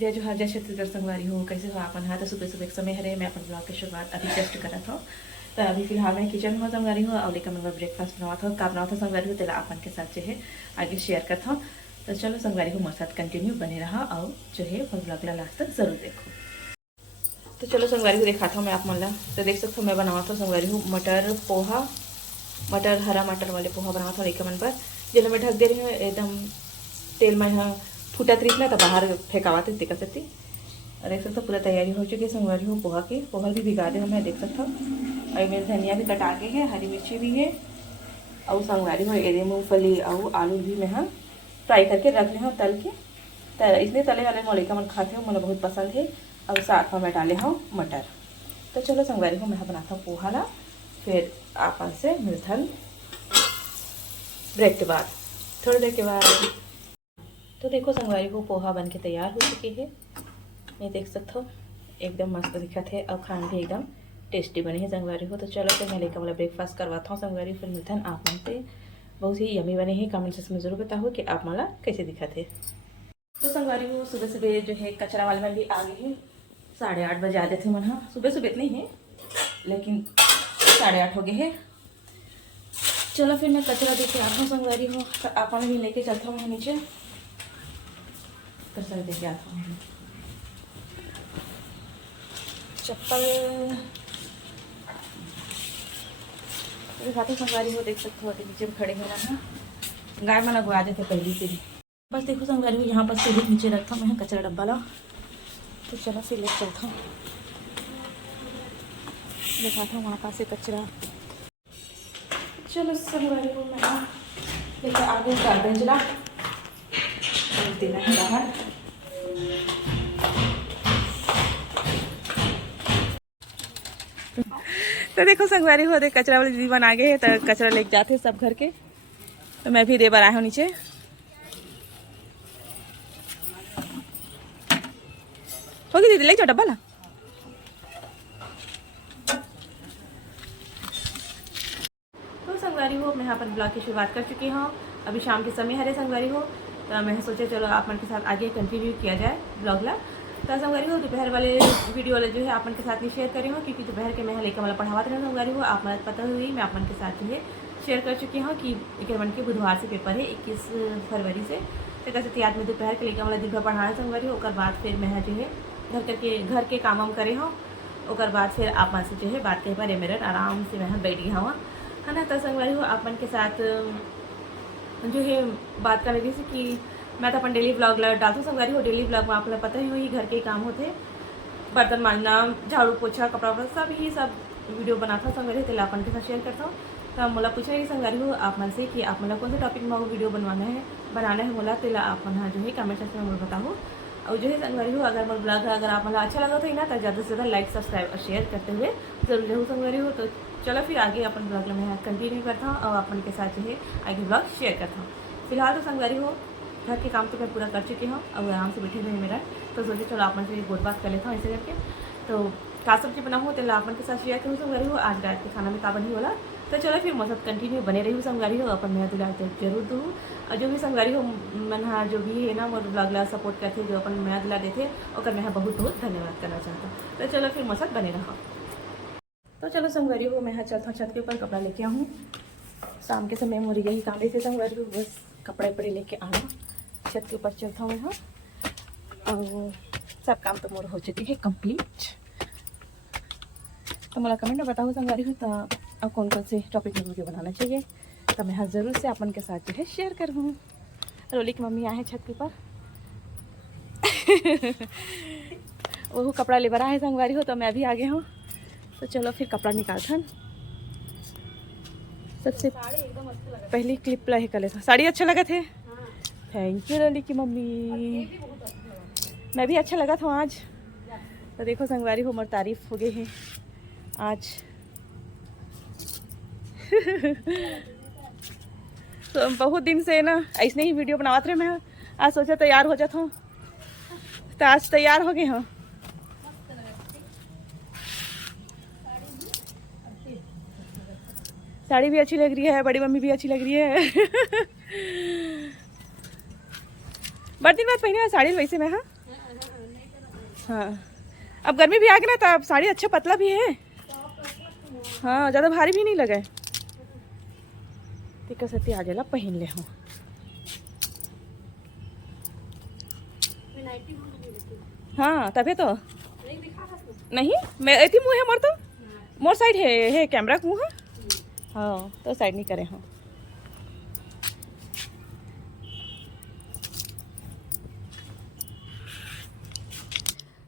जय जोहार जय छत्तीसगढ़ संगवारी हो। कैसे हो अपन? हाँ तो सुबह सुबह समय हरे मैं अपन ब्लॉग की शुरुआत अभी जस्ट करा था। तो अभी फिलहाल मैं किचन में संगवारी हूँ और लेकर मैं ब्रेकफास्ट बनवा था। का बनावा था संगवारी हो तेला अपन के साथ जो है आगे शेयर करता हूँ। तो चलो संगवारी हो मेरे साथ कंटिन्यू बने रहा और जो है ब्लॉग ला लास्ट तक जरूर देखो। तो चलो संगवारी को दिखाता हूँ मैं आप मन ला। तो देख सकते हो मैं बनावा था संगवारी हूँ मटर पोहा, मटर हरा मटर वाले पोहा बनावा था लेकर मन पर जो मैं ढक दे रही हूँ एकदम तेल में यहाँ फूटा तरीक ना तो बाहर फेंकावा थे दिक्कत सकती। और देख सकते हो पूरा तैयारी हो चुकी है संगवारी हो पोहा की। पोहा भी भिगा दे हो मैं देख सकता हूँ और मेरे धनिया भी कटा के है, हरी मिर्ची भी है और संगवारी हो एरे मूँगफली और आलू भी मैं हाँ फ्राई करके रख ले हूँ तल के। इसलिए तले वाले मोलिका मन खाते हो मुझे बहुत पसंद है। और साथ में मैं डाले हूँ मटर। तो चलो संगवारी हो मैं बनाता हूँ पोहा ला, फिर आपन से मिलता ब्रेक के बाद थोड़ी देर के बाद। तो देखो संगवारी को पोहा बन के तैयार हो चुकी है। मैं देख सकता हूँ एकदम मस्त दिखत है और खान भी एकदम टेस्टी बनी है संगवारी हो। तो चलो फिर मैं लेकर वाला ब्रेकफास्ट करवाता हूँ संगवारी। फिर मिथन आप मन से बहुत ही यमी बने हैं, कमेंट सेक्शन में जरूर बताओ कि आप मला कैसे दिखत है। तो संगवारी को सुबह सुबह जो है कचरा वाले में भी आ गई है। 8:30 बजे आ जाते मन। हाँ सुबह सुबह इतनी है लेकिन 8:30 हो गए है। चलो फिर मैं कचरा दे के आता हूँ संगवारी हो। तो आप भी लेके चलता हूँ नीचे कचरा दे के आता हूँ। चप्पल दिखाते संगवारी हो, देख सकते हो नीचे में खड़े होना है। गाय मन अगवा देते पहले से भी। बस देखो संगवारी हो यहाँ पर सीधे नीचे रखता हूँ मैं कचरा डब्बा ला। तो चलो फिर लेके चलता हूँ, दिखाता हूँ वहाँ पास से कचरा। चलो संगवारी हो मैं लेकर आगे गार्बेज ला देना है बाहर। तो देखो संगवारी हो देख कचरा वाले दीदी बन आ गए हैं। तो कचरा लेके जाते हैं सब घर के। तो मैं भी दे बार आया हूँ नीचे। होगी दीदी ले जाओ डब्बा ला। तो संगवारी हो मैं यहाँ पर ब्लॉग की शुरुआत कर चुकी हूँ। अभी शाम के समय हरे संगवारी हो। तो मैंने सोचा चलो आप मन के साथ आगे कंटिन्यू किया जाए ब्लॉग ला। तो संगवारी हो दोपहर वाले वीडियो वाले जो है आप मन के साथ नहीं शेयर करी हूँ क्योंकि दोपहर के मैं लेकर मतलब पढ़ावा था संगवारी हो। आप मन पता हुई मैं आप मन के साथ जो है शेयर कर चुकी हूँ कि एक मन के बुधवार से पेपर है 21 फरवरी से। तो कैसे याद में दोपहर के लेकर मतलब दिन भर पढ़ाना संगवारी हो। और बाद फिर मैं जो है घर के काम वाम करे हूँ। और बाद फिर आप मन से जो है बात कहीं पर मेरे आराम से मैं बैठ गया हुआ है ना। तो संगवारी हो आप मन के साथ जो है बात कर रही थी कि मैं तो अपन डेली ब्लॉग डालता हूँ संगवारी हो। डेली ब्लॉग में आप लोग पता ही हुई घर के काम होते, बर्तन मांजना, झाड़ू पोछा, कपड़ा वपड़ा सब ही सब वीडियो बनाता हूँ संगवारी। तो अपन के साथ शेयर करता हूँ। तो मोला पूछा रही संगवारी हो आप मन से कि आप मतलब कौन से टॉपिक में वीडियो बनाना है मोला। तो आप मन जो है कमेंट सेक्शन में बताओ। और जो है संगवारी हो अगर मोर ब्लॉग अगर आप मतलब अच्छा लगा तो ना तो ज़्यादा से ज़्यादा लाइक सब्सक्राइब और शेयर करते हुए जरूर रहूँ संगवारी हो। तो चलो फिर आगे अपन ब्लॉग में कंटिन्यू करता हूँ और अपन के साथ जो है आगे ब्लॉग शेयर करता हूँ। फिलहाल तो संगवारी हो घर के काम तो मैं पूरा कर चुकी हूँ और आराम से बैठे हुए मेरा। तो सोचे चलो आप मन से बहुत बात कर लेता हूँ ऐसे करके। तो का सब्जी बनाऊँ तो आप मन के साथ शेयर करूँ संगवारी हो। आज रात के खाना में का बनी वाला। तो चलो फिर मेरे साथ कंटिन्यू बने रही हूँ संगवारी हो। अपन मेरा दुला जरूर दूँ और जो भी संगवारी हो मन हाँ जो भी है ना वो ब्लॉग ला सपोर्ट करते जो अपन मेरा दिला देते और मैं बहुत बहुत धन्यवाद करना चाहता हूँ। तो चलो फिर मेरे साथ बने रहा। तो चलो संगवारी हो मैं चलता हूँ छत के ऊपर कपड़ा लेके आऊँ। शाम के समय मोरी यही काम देते संगवारी हो, बस कपड़े पड़े लेके आना। छत के ऊपर चलता हूँ यहाँ और सब काम तो मोर हो चुकी है कंप्लीट। तो मला कमेंट में बताओ संगवारी हो तो कौन कौन से टॉपिक में वीडियो बनाना चाहिए। तो मैं हाँ ज़रूर से अपन के साथ जो है शेयर करूँ। रोली की मम्मी आए हैं छत के ऊपर वो कपड़ा ले बरा है संगवारी हो। तो मैं अभी आ गया हूँ। तो चलो फिर कपड़ा निकालता हूँ। सबसे पहली क्लिप ला कर लेता। साड़ी अच्छा लगा थे। थैंक यू रोली की मम्मी, मैं भी अच्छा लगा था आज। तो देखो संगवारी हो मोर तारीफ हो गई है आज तो बहुत दिन से ना ऐसे ही वीडियो बनावत रहे। मैं आज सोचा तैयार हो जाता हूँ तो आज तैयार हो गए हाँ। साड़ी भी अच्छी लग रही है, बड़ी मम्मी भी अच्छी लग रही है बड़े दिन बाद पहने साड़ी वैसे में हाँ हाँ अब गर्मी भी आ गई ना, तो अब साड़ी अच्छा पतला भी है। हाँ ज़्यादा भारी भी नहीं लगा है। टिका सती आ जाला पहन ले हूँ। हाँ तभी तो नहीं मैं ऐसी मुँह है मोर, तो मोर साइड है कैमरा को मुँह। हाँ तो साइड नहीं करे हाँ।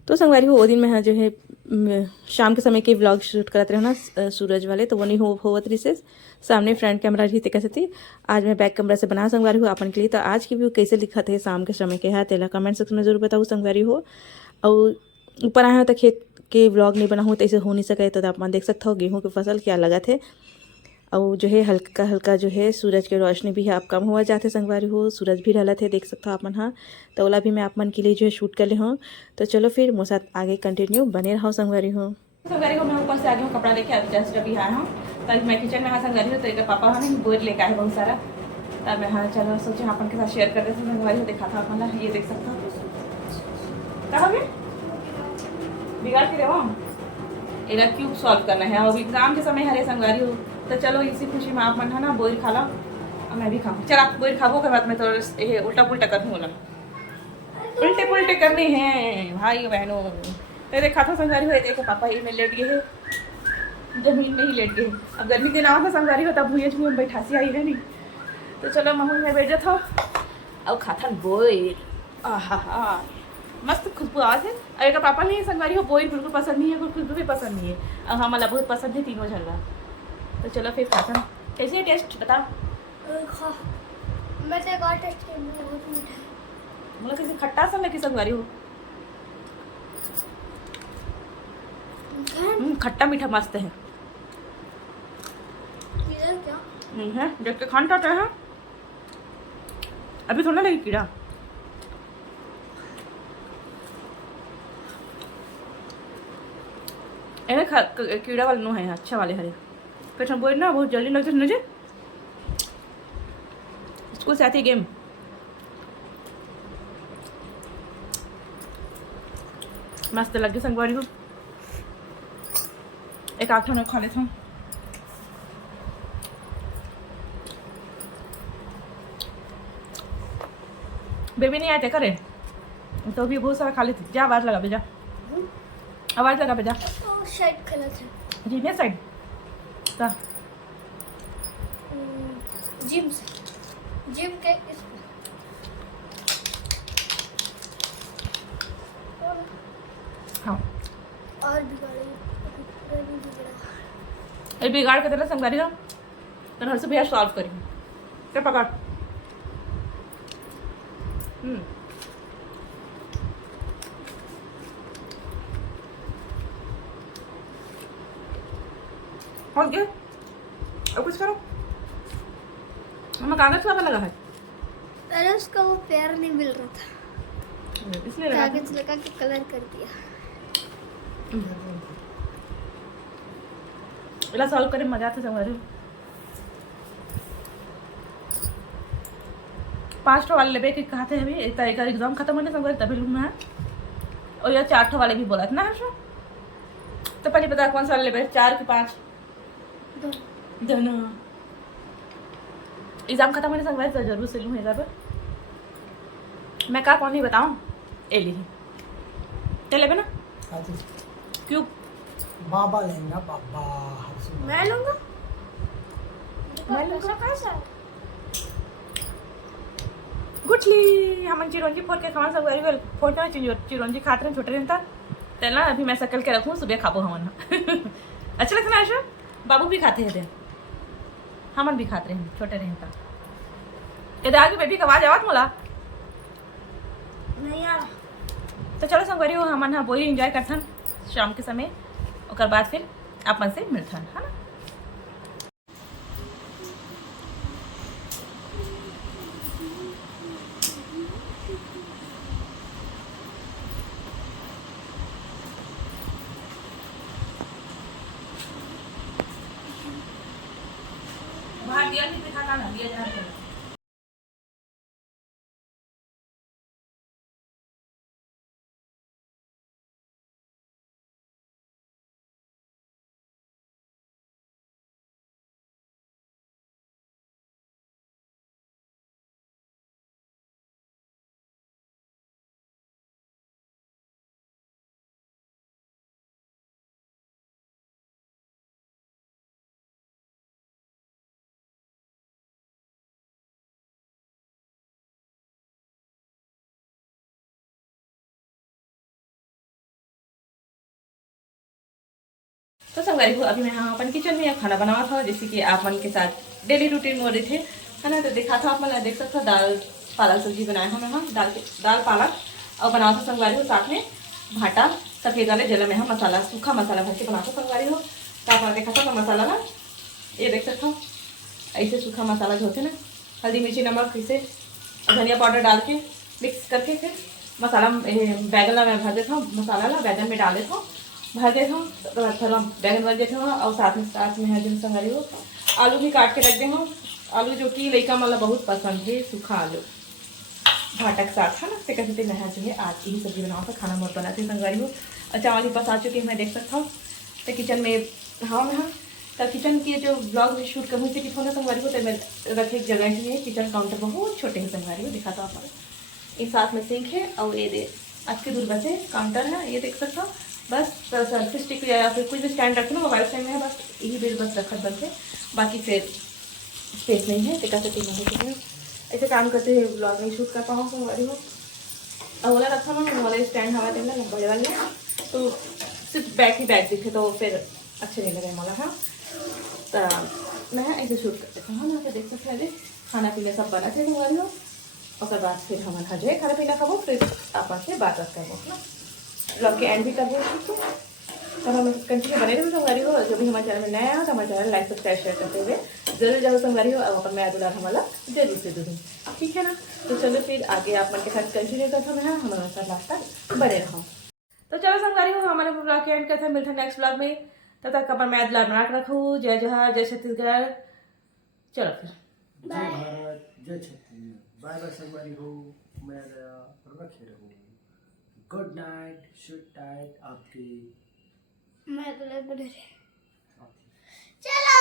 तो संगवारी को वो दिन में हाँ जो है शाम के समय के व्लॉग शूट करते रहो ना सूरज वाले, तो वो नहीं होवत रही से सामने फ्रंट कैमरा रही कैसे थी। आज मैं बैक कैमरा से बना संगवारी हो अपन के लिए। तो आज की व्यू कैसे लिखा थे शाम के समय के है तेला कमेंट सेक्शन में जरूर बताऊँ संगवारी हो। और ऊपर आए हो तो खेत के व्लॉग नहीं बना हो तो ऐसे हो नहीं सके, तो आप देख सकते हो गेहूँ की फसल क्या लगा थे। और जो है हल्का हल्का जो है सूरज की रोशनी भी है आप कम हुआ जाते संगवारी हो, सूरज भी ढला थे देख सकते हो आप मन। हाँ तो ओला भी मैं आप मन के लिए जो है शूट कर ले हूँ। तो चलो फिर मोर साथ आगे कंटिन्यू बने रहो संगवारी हो। संगवारी हो मैं ऊपर से आगे हूँ कपड़ा लेके जस्ट अभी आया हूँ। तब मैं किचन में हाँ संगवारी हो, तो एक पापा हाँ नहीं बोर लेकर आए बहुत सारा। तब मैं हाँ चलो सोचे अपन के साथ शेयर कर रहे थे संगवारी हो। देखा था अपन ये देख सकता हो क्या हो बिगाड़ के रहो एरा क्यूब सॉल्व करना है। और एग्जाम के समय हरे संगवारी हो, तो चलो इसी खुशी में आप मन है ना बोर खा लो और मैं भी खाऊँ। चल आप बोर खाओ के बाद में तो ये उल्टा पुल्टा कर बोला उल्टे पुल्टे करने हैं भाई बहनों। तो देखा था संगवारी हो, देखो पापा ये में लेट गए है जमीन में ही लेट गए। अब गर्मी दिन आवा था संगवारी हो तब भूये छुए में बैठासी आई है नहीं। तो चलो महूल में बैठ जाता और खाता बोर। आहा मस्त खुशबू आवाज है। और एक पापा नहीं संगवारी हो बोर बिल्कुल पसंद नहीं है, कोई खुशबू भी पसंद नहीं है। और हाँ मतलब बहुत पसंद है तीनों झल्ला। तो चलो फिर खाता हूँ। कैसी है टेस्ट बताओ। मैं तो एक और टेस्ट कर लूँ, बहुत मीठा है। मतलब किसी खट्टा सा लगी संगवारी हो। खट्टा मीठा मस्त है। क्या है देख के खान टाटा है। अभी थोड़ा लगी कीड़ा। कीड़ा वाले नो है अच्छा वाले हरे पेट बोल ना बहुत जल्दी लगते मुझे। स्कूल से आती गेम मस्त लग गई संगवारी को। एक आधा में खा लेता हूँ। बेबी नहीं आए थे करे तो भी बहुत सारा खा लेती। जा आवाज लगा बेजा, आवाज लगा बेजा। तो शायद गलत है जी मैं साइड का जिम से जिम के इस हाँ और बिगाड़ी ये बिगाड़ के तेरा संगवारी हो तो घर से भैया सॉल्व करी क्या पकड़। और क्या अब कुछ करो। मम्मा कागज कहाँ लगा है। अरे उसका वो प्यार नहीं मिल रहा था इसलिए कागज लगा के कलर कर दिया। इला सॉल्व करे मजा आता संगवारी। 5 वाले लेबे के कहा थे अभी एक एग्जाम खत्म होने संगवारी तभी लूँ मैं। और ये 4 वाले भी बोला था ना हर्षो। तो पहले बता कौन सा वाले लेबे 4 कि 5 दोनों। एग्जाम खत्म होने संगवारी तो जरूर से लूँ है। मैं कहा कौन नहीं बताऊँ एली चले बे ना क्यों बाबा लेंगे बाबा। मैं लूंगा गुटली हम चिरौंजी फोड़ के खाना संगवारी वेल फोड़ के चिरौंजी खाते रहे छोटे रहता तेल ना। अभी मैं सकल के रखूँ सुबह खाबो हमन। अच्छा लगता ना ऐसा बाबू भी खाते हैं हमन भी खाते हैं छोटे रहता। इधर आगे बेबी का आवाज आवत मोला नहीं यार। तो चलो संगवारी हो हमन हाँ वही एंजॉय करथन शाम के समय। और बाद फिर अपन से मिलथन है ना। बाहर दिया नहीं दिखाता ना दिया जहाँ तो संगवारी को अभी मैं यहाँ अपन किचन में खाना बनावा था, जैसे कि आप मन के साथ डेली रूटीन में हो रहे थे, है ना। तो देखा था आप मन देख सकते हो, दाल पालक सब्जी बनाया हूँ मैं यहाँ, दाल पालक और बनाओ था संगवारी हो, साथ में भाटा सफेद वाले जला में यहाँ मसाला सूखा मसाला भर के बनाता संगवारी हो। तो आप देखा था मसाला ना, ये देख सकते हो ऐसे सूखा मसाला जो होते ना, हल्दी मिर्ची नमक इसे और धनिया पाउडर डाल के मिक्स करके फिर मसाला बैगन ला मैं भर देता हूँ, मसाला ला बैगन में डाल देता हूँ, भर देता हूँ, तो थोड़ा बैगन भर देता हूँ। और साथ में है जो संगवारी हो आलू भी काट के रख दे हूँ, आलू जो कि लड़का मतलब बहुत पसंद है, सूखा आलू भाटा के साथ है ना। से कहते मैं जो है आज यही सब्जी बनाओ तो खाना बहुत बनाती संगवारी हो। और चावल ही पास आ चुके हैं, मैं देख सकता हूँ। तो किचन में हाँ मैं तो किचन के जो ब्लॉग में शूट करूँ कि थोड़ा संगवारी हो, तो मैं रखे एक जगह ही है, किचन काउंटर बहुत छोटे हैं संगवारी हो, दिखा था आप इन साथ में सिंक है और ये आज के दूर बचे काउंटर है, ये देख सकता हूँ। बस सेल्फी स्टिक या फिर कुछ भी स्टैंड रखना मोबाइल स्टैंड में है, बस यही बेल बस रखत बस है, बाकी फिर स्पेस नहीं है। टिका से तीन ऐसे काम करते हुए ब्लॉग नहीं शूट कर पाऊँ संगवारी हो। और वाला रखा मैं वाला स्टैंड हवा देना बड़े वाले, तो सिर्फ बैग ही बैग दिखे तो फिर अच्छे नहीं लगे मला। हाँ तो मैं ऐसे शूट कर देता हूँ ना, देख सकते हैं खाना पीना सब बना थे संगवारी हो। और बाद फिर हम जो है खाना पीना खाबो, फिर आप से बात करबो ना, ब्लॉग के एंड भी करबो। तो हम कंटिन्यू बने रहे संगवारी हो। जो भी हमारे चैनल में नया है तो हमारे चैनल लाइक सब्सक्राइब शेयर करते हुए जरूर जाओ संगवारी हो, और अपन मैं दुलार हमारा जरूर से दूँ, ठीक है ना। तो चलो फिर आगे आप मन के साथ कंटिन्यू करते हैं, हमारे साथ लास्ट तक बने रहो। तो चलो संगवारी हो हमारे ब्लॉग के एंड करते हैं, मिलते हैं नेक्स्ट ब्लॉग में। तब तक अपन मैं दुलार बना के रखूँ। जय जोहार, जय छत्तीसगढ़। चलो फिर जय भारत, जय छत्तीसगढ़। बाय बाय संगवारी हो, मैं रखे रहूँ। गुड नाइट, शुड टाइट आपकी। मैं तो चलो